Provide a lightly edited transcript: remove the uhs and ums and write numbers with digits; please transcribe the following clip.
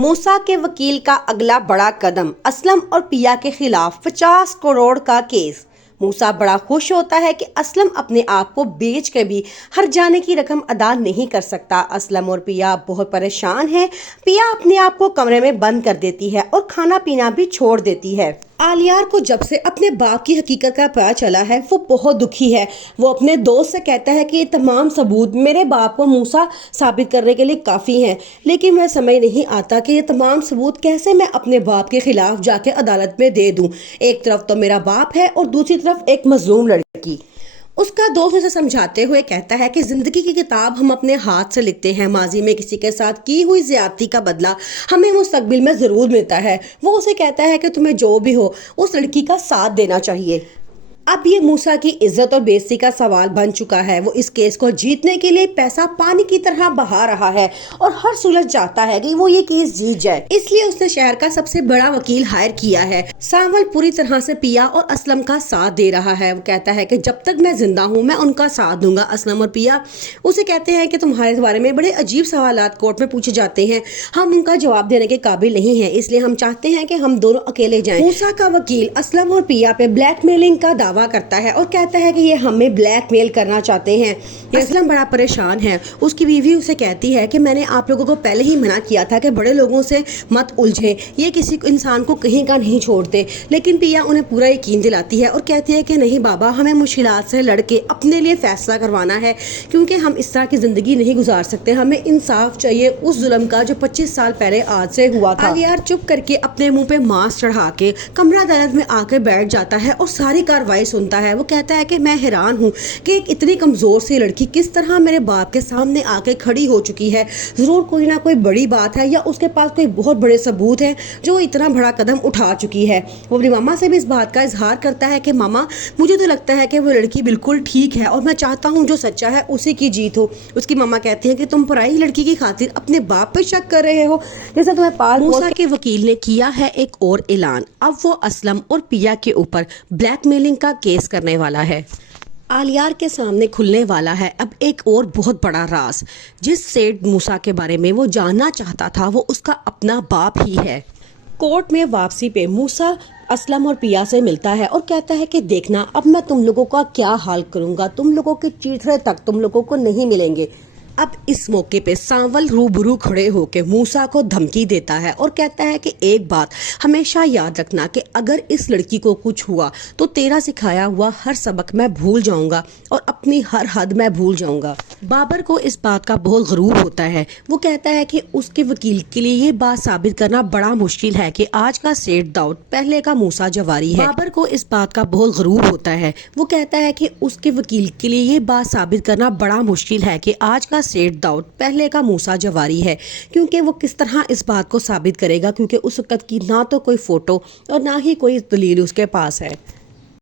موسیٰ کے وکیل کا اگلا بڑا قدم، اسلم اور پیا کے خلاف 50 کروڑ کا کیس۔ موسیٰ بڑا خوش ہوتا ہے کہ اسلم اپنے آپ کو بیچ کے بھی ہر جانے کی رقم ادا نہیں کر سکتا۔ اسلم اور پیا بہت پریشان ہیں۔ پیا اپنے آپ کو کمرے میں بند کر دیتی ہے اور کھانا پینا بھی چھوڑ دیتی ہے۔ آلیار کو جب سے اپنے باپ کی حقیقت کا پتہ چلا ہے وہ بہت دکھی ہے۔ وہ اپنے دوست سے کہتا ہے کہ یہ تمام ثبوت میرے باپ کو موسیٰ ثابت کرنے کے لیے کافی ہیں، لیکن میں سمجھ نہیں آتا کہ یہ تمام ثبوت کیسے میں اپنے باپ کے خلاف جا کے عدالت میں دے دوں۔ ایک طرف تو میرا باپ ہے اور دوسری طرف ایک مظلوم لڑکی۔ اس کا دوست اسے سمجھاتے ہوئے کہتا ہے کہ زندگی کی کتاب ہم اپنے ہاتھ سے لکھتے ہیں، ماضی میں کسی کے ساتھ کی ہوئی زیادتی کا بدلہ ہمیں مستقبل میں ضرور ملتا ہے۔ وہ اسے کہتا ہے کہ تمہیں جو بھی ہو اس لڑکی کا ساتھ دینا چاہیے۔ اب یہ موسیٰ کی عزت اور بے عزتی کا سوال بن چکا ہے۔ وہ اس کیس کو جیتنے کے لیے پیسہ پانی کی طرح بہا رہا ہے اور ہر صورت چاہتا ہے کہ وہ یہ کیس جیت جائے۔ اس لیے اس نے شہر کا سب سے بڑا وکیل ہائر کیا ہے۔ سانول پوری طرح سے پیا اور اسلم کا ساتھ دے رہا ہے۔ وہ کہتا ہے کہ جب تک میں زندہ ہوں میں ان کا ساتھ دوں گا۔ اسلم اور پیا اسے کہتے ہیں کہ تمہارے بارے میں بڑے عجیب سوالات کورٹ میں پوچھے جاتے ہیں، ہم ان کا جواب دینے کے قابل نہیں ہیں، اس لیے ہم چاہتے ہیں کہ ہم دونوں اکیلے جائیں۔ موسیٰ کا وکیل اسلم اور پیا پہ بلیک میلنگ کا دعویٰ کرتا ہے اور کہتا ہے کہ یہ ہمیں بلیک میل کرنا چاہتے ہیں۔ اسلم بڑا پریشان ہے۔ اس کی بیوی اسے کہتی ہے کہ میں نے آپ لوگوں کو پہلے ہی منع کیا تھا کہ بڑے لوگوں سے مت الجھیں، یہ کسی انسان کو کہیں کا نہیں چھوڑتے، لیکن پیا انہیں پورا یقین دلاتی ہے اور کہتی ہے کہ نہیں بابا، ہمیں مشکلات سے لڑ کے اپنے لیے فیصلہ کروانا ہے، کیونکہ ہم اس طرح کی زندگی نہیں گزار سکتے، ہمیں انصاف چاہیے اس ظلم کا جو 25 سال پہلے آج سے ہوا تھا۔ آلیار چپ کر کے اپنے منہ پہ ماسک چڑھا کے کمرہ عدالت میں آ کے بیٹھ جاتا ہے اور ساری کارروائی سنتا ہے۔ وہ کہتا ہے کہ میں حیران ہوں کہ ایک اتنی کمزور سی لڑکی کس طرح میرے باپ کے سامنے آ کے کھڑی ہو چکی ہے، ضرور کوئی نہ کوئی بڑی بات ہے یا اس کے پاس کوئی بہت بڑے ثبوت ہیں جو اتنا بڑا قدم اٹھا چکی ہے۔ وہ اپنی ماما سے بھی اس بات کا اظہار کرتا ہے کہ ماما مجھے تو لگتا ہے کہ وہ لڑکی بالکل ٹھیک ہے اور میں چاہتا ہوں جو سچا ہے اسی کی جیت ہو۔ اس کی ماما کہتی ہیں کہ تم پرائی لڑکی کی خاطر اپنے باپ پہ شک کر رہے ہو جیسے تمہیں پال۔ موسیٰ کے وکیل نے کیا ہے ایک اور اعلان، اب وہ اسلم اور پیا کے اوپر بلیک میلنگ کا کیس کرنے والا ہے۔ آلیار کے سامنے کھلنے والا ہے اب ایک اور بہت بڑا راز، جس سیٹ موسیٰ کے بارے میں وہ جاننا چاہتا تھا وہ اس کا اپنا باپ ہی ہے۔ کورٹ میں واپسی پہ موسیٰ اسلم اور پیا سے ملتا ہے اور کہتا ہے کہ دیکھنا اب میں تم لوگوں کا کیا حال کروں گا، تم لوگوں کے چیتھڑے تک تم لوگوں کو نہیں ملیں گے۔ اب اس موقع پہ سانول روبرو کھڑے ہو کے موسیٰ کو دھمکی دیتا ہے اور کہتا ہے کہ ایک بات ہمیشہ یاد رکھنا کہ اگر اس لڑکی کو کچھ ہوا تو تیرا سکھایا ہوا ہر سبق میں بھول جاؤں گا اور اپنی ہر حد میں بھول جاؤں گا۔ بابر کو اس بات کا بہت غرور ہوتا ہے۔ وہ کہتا ہے کہ اس کے وکیل کے لیے یہ بات ثابت کرنا بڑا مشکل ہے کہ آج کا سیٹ داؤد پہلے کا موسیٰ جواری ہے۔ بابر کو اس بات کا بہت غرور ہوتا ہے۔ وہ کہتا ہے کہ اس کے وکیل کے لیے یہ بات ثابت کرنا بڑا مشکل ہے کہ آج کا سیٹ داؤد پہلے کا موسیٰ جواری ہے، کیونکہ وہ کس طرح اس بات کو ثابت کرے گا، کیونکہ اس وقت کی نہ تو کوئی فوٹو اور نہ ہی کوئی دلیل اس کے پاس ہے۔